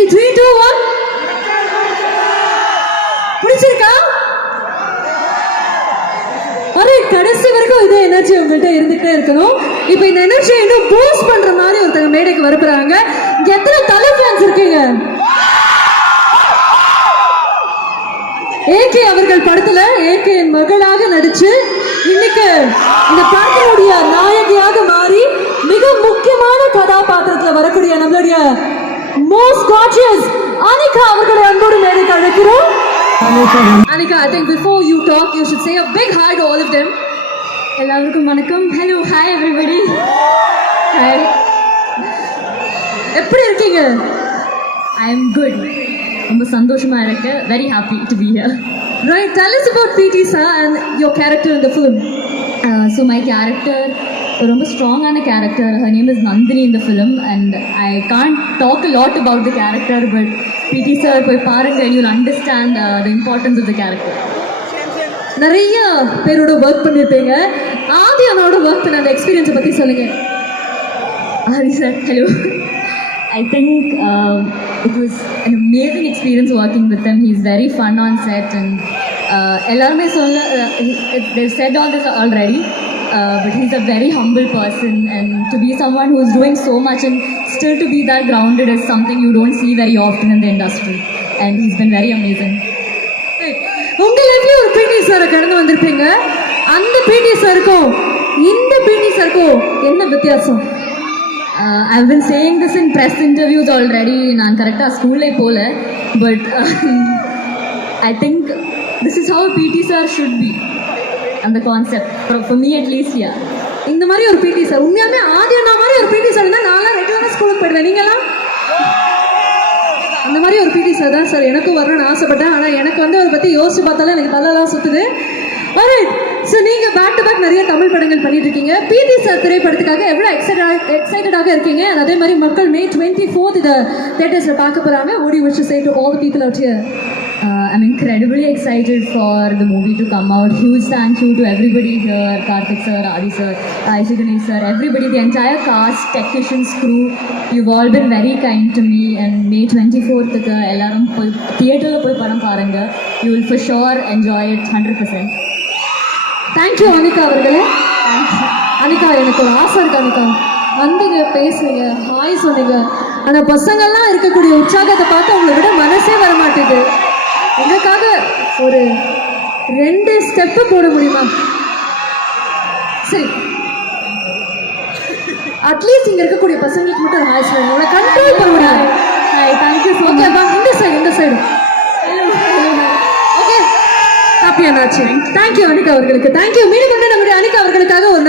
Ready, 3, 2, 1. பிடிச்சிருக்கா? Array கடைசி வரைக்கும் இதே எனர்ஜி உங்கள்கிட்ட இருந்துகிட்டே இருக்கணும். இப்போ இந்த எனர்ஜியை இன்னும் பூஸ்ட் பண்ற மாதிரி ஒருத்தங்க மேடைக்கு வரப்போறாங்க. எத்தனை தலை ஃபேன்ஸ் இருக்கீங்க? ஏகே அவர்கள் படத்துல ஏகே மகளாக நடிச்சு இன்னைக்கு இந்த படத்தினுடைய நாயகியாக மாறி மிக முக்கியமான கதாபாத்திரத்துல வரக்கூடிய நம்மளுடைய மோஸ்ட் கார்ஜியஸ் அனிகா அவர்களை அன்போடு மேடைக்கு அழைக்கிறோம். Anika, I think before you talk, you should say a big hi to all of them. எல்லாருக்கும் வணக்கம். Hello, hi everybody. ஹாய், எப்படி இருக்கீங்க? I am good. ரொம்ப சந்தோஷமா இருக்கு. Very happy to be here. Right, tell us about PT sir and your character in the film. So my character, ரொம்ப ஸ்ட்ராங்கான character. Her name is Nandini in the film and I can't talk a lot about the character, but PT sir போய் பாருங்க, and you'll understand the importance of the character. நிறைய பேரோட work பண்ணிருப்பீங்க. ஆதி அண்ணாவோட work பண்ண அந்த எக்ஸ்பீரியன்ஸை பத்தி சொல்லுங்க. Adi sir, hello. I think it was an amazing experience working with him. He's very fun on set and எல்லாருமே சொல்ல they've said all this already, but he's a very humble person, and to be someone who's doing so much and still to be that grounded is something you don't see very often in the industry, and he's been very amazing. உங்க லைஃப்ல ஒரு பிடி சாரை கடந்து வந்திருப்பீங்க. அந்த பிடி சாருக்கும் இந்த பிடி சாருக்கும் என்ன வித்தியாசம்? I've been saying this in press interviews already. நான் கரெக்டாக ஸ்கூல்லே போகல, but I think this is how a PT sir should be, and the concept for me at least. Yeah, இந்த மாதிரி ஒரு பிடி சார், உண்மையாவே ஆதி அண்ணா மாதிரி ஒரு பிடி சார் இருந்தால் நான்லாம் ரெகுலராக ஸ்கூலுக்கு போயிடுவேன். நீங்களாம் அந்த மாதிரி ஒரு பிடி சார் தான் சார் எனக்கும் வரணும்னு ஆசைப்பட்டேன். ஆனால் எனக்கு வந்து அவரை பற்றி யோசிச்சு பார்த்தாலும் எனக்கு தலைலாம் சுற்றுது. ஆல்ரைட், ஸோ நீங்கள் பேக் டு பேக் நிறைய தமிழ் படங்கள் பண்ணிட்டு இருக்கீங்க. பிடி சார் திரைப்படத்துக்காக எவ்வளோ எக்ஸைட்டடாக இருக்கீங்க? And அதே மாதிரி மக்கள் May 24th இதை தேட்டர்ஸில் பார்க்க போகிறாங்க. What do you wish to say to all the people out here? I'm incredibly excited for the movie to come out. Huge thank you to everybody here, Karthik sir, Adi sir, Aisha Ganesh sir, everybody, the entire cast, technicians, crew. You've all been very kind to me, and May 24th ellarum theater la poi padam paarenga. You will for sure enjoy it 100%. Thank you Anika அவர்களே. அனிகா, எனக்கு ஒரு ஆசை இருக்கு. அனிகா வந்தீங்க, பேசுனீங்க, hi சொன்னீங்க. ஆனால் பசங்கள்லாம் இருக்கக்கூடிய உற்சாகத்தை பார்த்து உங்களை விட மனசே வர மாட்டேது. எனக்காக ஒரு 2 ஸ்டெப்பு போட முடியுமா? சரி, அட்லீஸ்ட் இங்கே இருக்கக்கூடிய பசங்களுக்கு மட்டும் ஹாய் சொல்லுங்க. உங்களை கண்ட்ரோல் பண்ண முடியாது. Hi, thank you so much. Okay, வா இந்த சைடு. ஓகே, ஹாப்பியானாச்சு. தேங்க்யூ அனிகா அவர்களுக்கு. தேங்க்யூ. மீண்டும் நம்முடைய அனிகா அவர்களுக்காக ஒரு